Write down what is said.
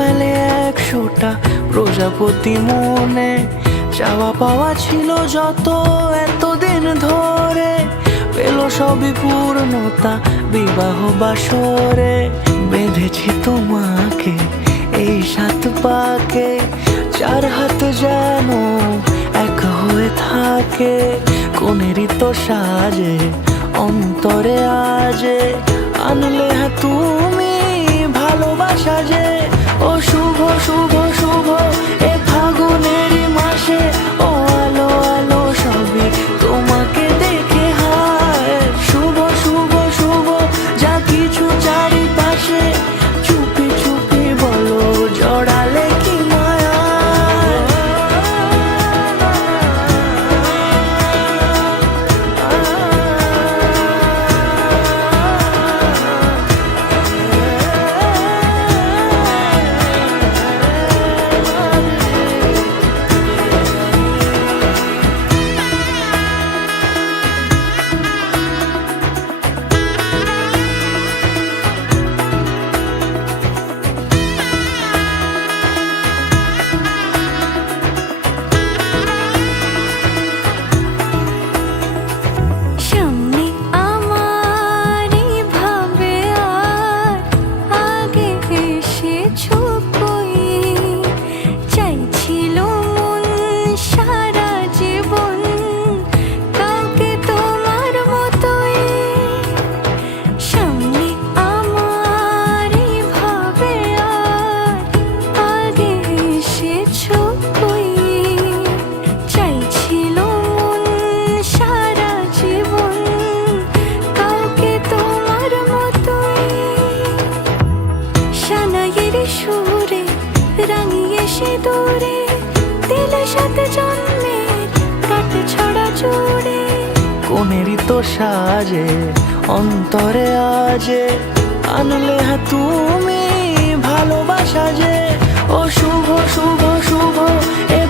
মেলে 100টা প্রজাপতি মনে, চাওয়া পাওয়া ছিল যত এতদিন ধরে, পেল সবই পূর্ণতা বিবাহ বাসরে। বেঁধেছি তোমাকে এই 7 পাকে, 4 হাত যেন এক হয়ে থাকে। কোনেরই তো সাজে অন্তরে আজে, আনলে তুমি ভালোবাসা যে। ও শুভ শুভ শুভ এ ফাগুনেরই মাসে, ও আলো আলো সবই তোমাকে দেখে হায়। শুভ শুভ শুভ যা কিছু চারিপাশে, চুপি চুপি বলো জড়ালে কি মায়া। সুরে রাঙিয়ে সে দূরে দিলে 7 জন্মের কাট ছড়া জুড়ে। কোনেরই তো সাজে অন্তরে আজে, আনলে তুমি ভালোবাসা যে। ও শুভ শুভ শুভ এ